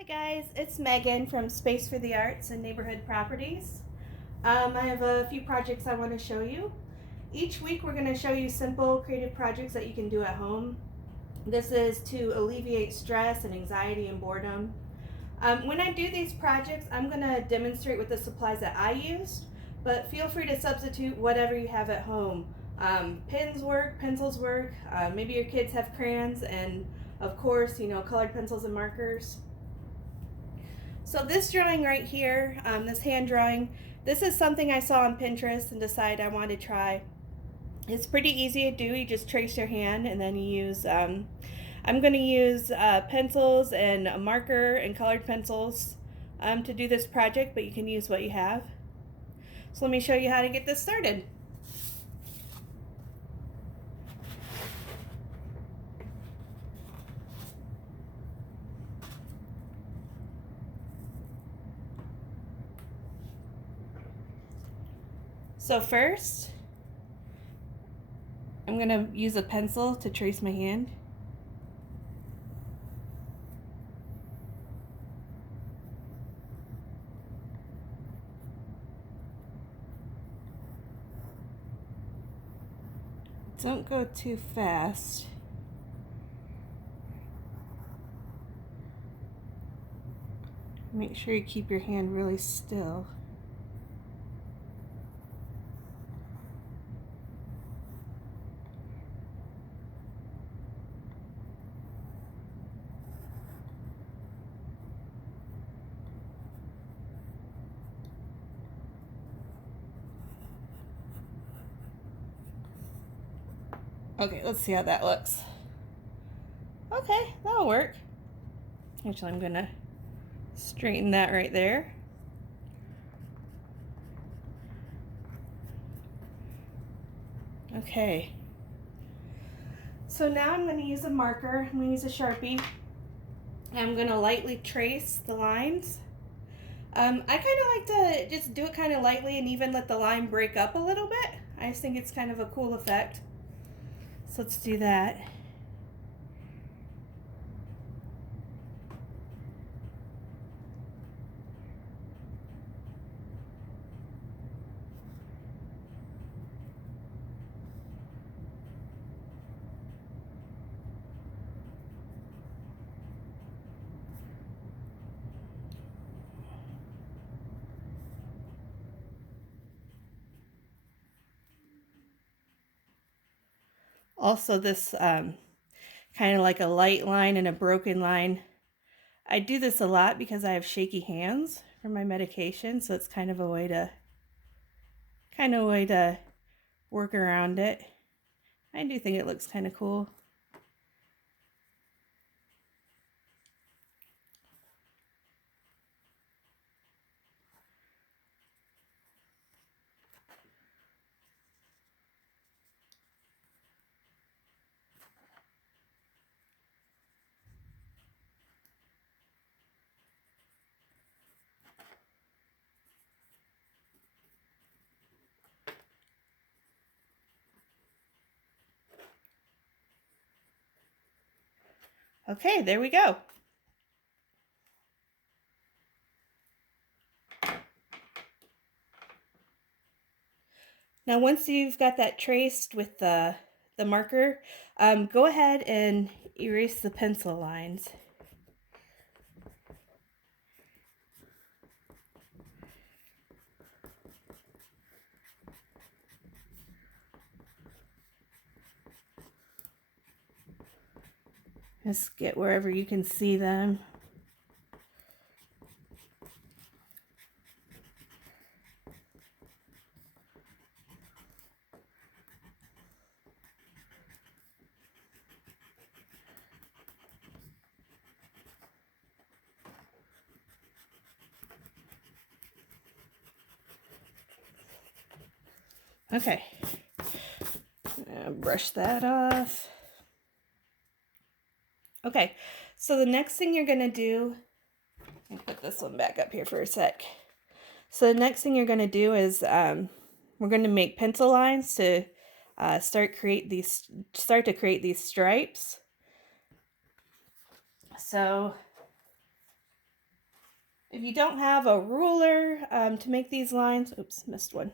Hi guys, it's Megan from Space for the Arts and Neighborhood Properties. I have a few projects I want to show you. Each week we're going to show you simple creative projects that you can do at home. This is to alleviate stress and anxiety and boredom. When I do these projects, I'm going to demonstrate with the supplies that I used, but feel free to substitute whatever you have at home. Pens work, pencils work, maybe your kids have crayons, and of course, colored pencils and markers. So this drawing right here, this hand drawing, this is something I saw on Pinterest and decided I wanted to try. It's pretty easy to do. You just trace your hand and then you use, I'm going to use pencils and a marker and colored pencils to do this project, but you can use what you have. So let me show you how to get this started. So first, I'm going to use a pencil to trace my hand. Don't go too fast. Make sure you keep your hand really still. Okay, let's see how that looks. Okay, that'll work. Actually, I'm gonna straighten that right there. Okay. So now I'm gonna use a marker. I'm gonna use a Sharpie. I'm gonna lightly trace the lines. I kind of like to just do it kind of lightly and even let the line break up a little bit. I just think it's kind of a cool effect. So let's do that. Also, this kind of like a light line and a broken line. I do this a lot because I have shaky hands from my medication, so it's kind of a way to work around it. I do think it looks kind of cool. Okay, there we go. Now once you've got that traced with the marker, go ahead and erase the pencil lines. Just get wherever you can see them. Okay, brush that off. Okay, so the next thing you're gonna do, I'll put this one back up here for a sec. So the next thing you're gonna do is we're gonna make pencil lines to start to create these stripes. So If you don't have a ruler to make these lines, oops, missed one.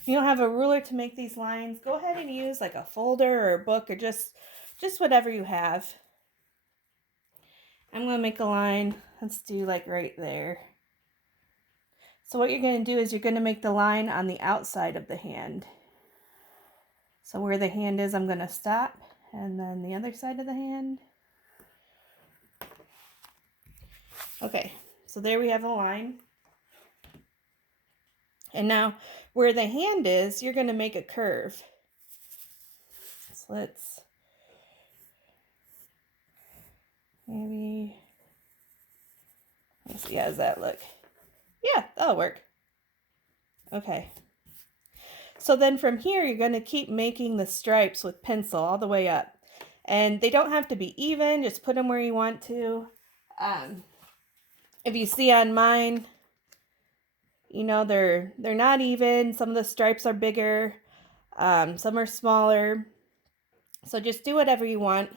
If you don't have a ruler to make these lines, go ahead and use like a folder or a book or just whatever you have. I'm going to make a line. Let's do like right there. So what you're going to do is you're going to make the line on the outside of the hand. So where the hand is, I'm going to stop, and then the other side of the hand. Okay, so there we have a line. And now where the hand is, you're going to make a curve. So let's see, how does that look? Yeah, that'll work. Okay. So then from here, you're going to keep making the stripes with pencil all the way up. And they don't have to be even, just put them where you want to. If you see on mine, you know, they're not even. Some of the stripes are bigger, some are smaller. So just do whatever you want.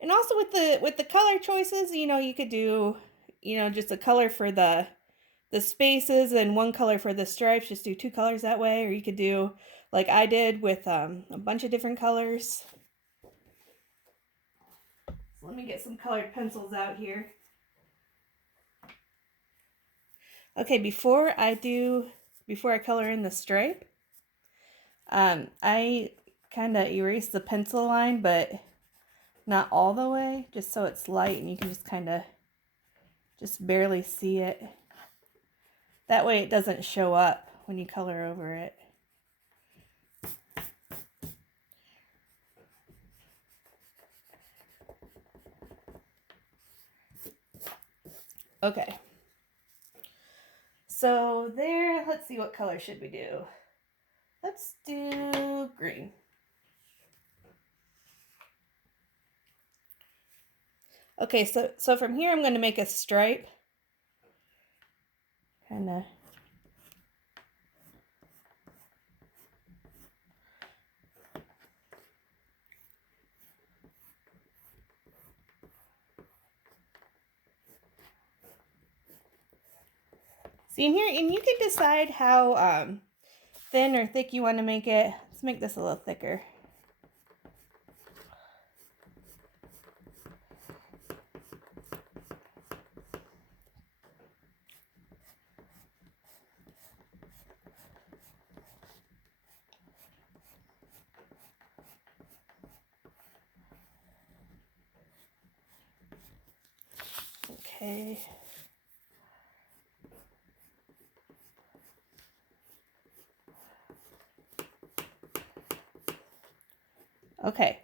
And also with the color choices, you know, you could do, you know, just a color for the spaces and one color for the stripes. Just do 2 colors that way. Or you could do like I did with a bunch of different colors. So let me get some colored pencils out here. Okay, before I color in the stripe, I kind of erase the pencil line, but not all the way, just so it's light and you can just kind of just barely see it. That way it doesn't show up when you color over it. Okay. So there, let's see, what color should we do? Let's do green. Okay, so from here I'm going to make a stripe. Kind of. See in here, and you can decide how thin or thick you want to make it. Let's make this a little thicker. Okay. Okay,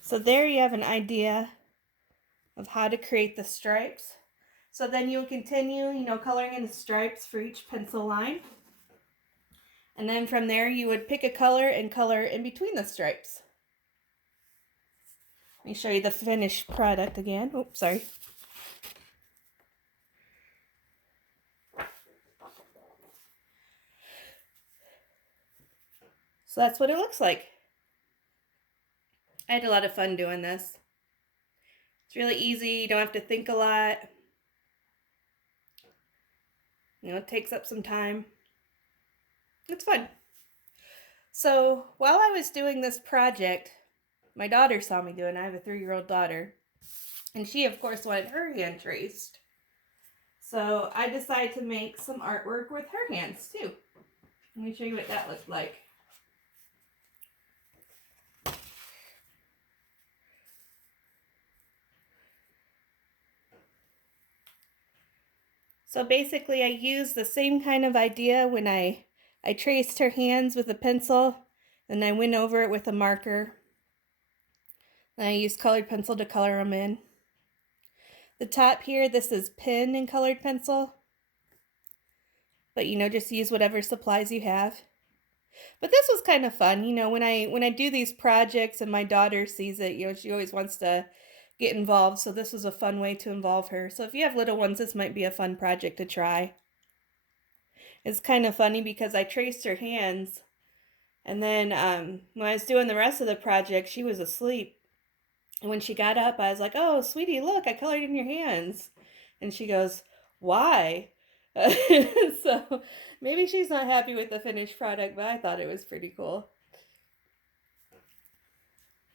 so there you have an idea of how to create the stripes. So then you'll continue, you know, coloring in the stripes for each pencil line. And then from there you would pick a color and color in between the stripes. Let me show you the finished product again. Oops, sorry. So that's what it looks like. I had a lot of fun doing this. It's really easy, you don't have to think a lot. You know, it takes up some time. It's fun. So while I was doing this project, my daughter saw me doing it. I have a 3-year-old daughter. And she, of course, wanted her hand traced. So I decided to make some artwork with her hands, too. Let me show you what that looked like. So basically I used the same kind of idea when I traced her hands with a pencil, then I went over it with a marker. Then I used colored pencil to color them in. The top here, this is pen and colored pencil. But you know, just use whatever supplies you have. But this was kind of fun, you know, when I do these projects and my daughter sees it, you know, she always wants to get involved, so this was a fun way to involve her. So if you have little ones, this might be a fun project to try. It's kind of funny because I traced her hands, and then when I was doing the rest of the project, she was asleep. And when she got up, I was like, "Oh, sweetie, look, I colored in your hands." And she goes, why? So maybe she's not happy with the finished product, but I thought it was pretty cool.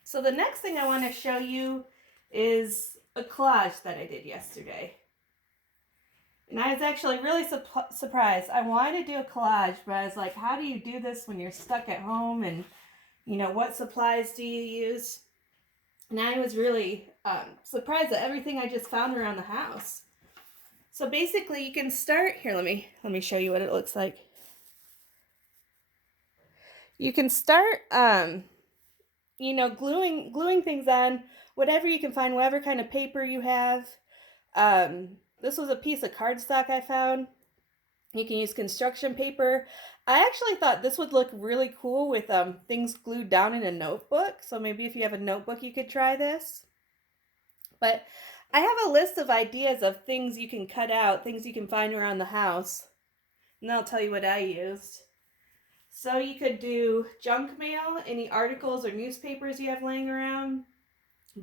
So the next thing I want to show you is a collage that I did yesterday. And I was actually really surprised. I wanted to do a collage, but I was like, how do you do this when you're stuck at home? And, you know, what supplies do you use? And I was really surprised at everything I just found around the house. So basically you can start, here, let me show you what it looks like. You can start, you know, gluing things on, whatever you can find, whatever kind of paper you have. This was a piece of cardstock I found. You can use construction paper. I actually thought this would look really cool with things glued down in a notebook. So maybe if you have a notebook, you could try this. But I have a list of ideas of things you can cut out, things you can find around the house. And I'll tell you what I used. So you could do junk mail, any articles or newspapers you have laying around,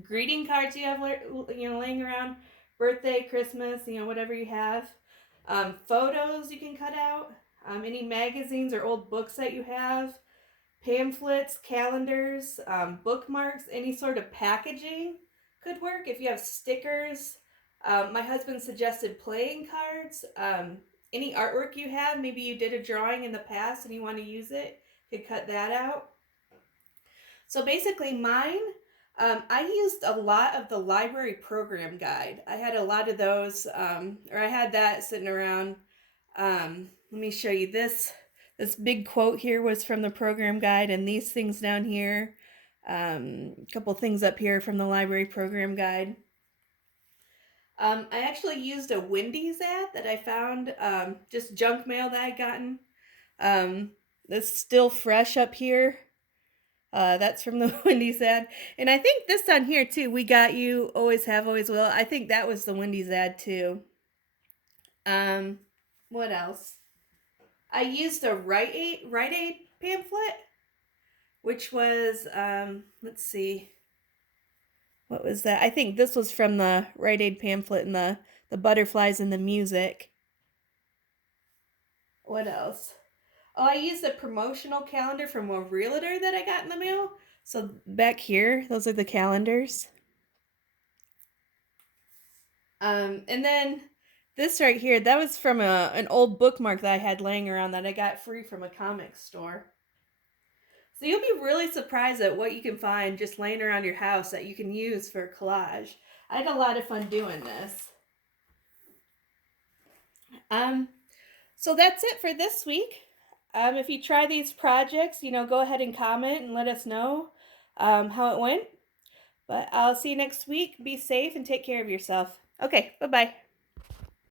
greeting cards you have laying around, birthday, Christmas, whatever you have. Photos you can cut out, any magazines or old books that you have, pamphlets, calendars, bookmarks, any sort of packaging could work. If you have stickers, my husband suggested playing cards. Any artwork you have, maybe you did a drawing in the past and you want to use it, you could cut that out. So basically mine, I used a lot of the library program guide. I had a lot of those, or I had that sitting around. Let me show you this. This big quote here was from the program guide, and these things down here, a couple things up here from the library program guide. I actually used a Wendy's ad that I found, just junk mail that I'd gotten. That's still fresh up here. That's from the Wendy's ad. And I think this on here too, we got you, always have, always will. I think that was the Wendy's ad too. What else? I used a Rite Aid pamphlet, which was, let's see. What was that? I think this was from the Rite Aid pamphlet and the butterflies and the music. What else? Oh, I used a promotional calendar from a realtor that I got in the mail. So back here, those are the calendars. And then this right here, that was from an old bookmark that I had laying around that I got free from a comic store. So you'll be really surprised at what you can find just laying around your house that you can use for collage. I had a lot of fun doing this. So that's it for this week. If you try these projects, go ahead and comment and let us know how it went. But I'll see you next week. Be safe and take care of yourself. Okay, bye-bye.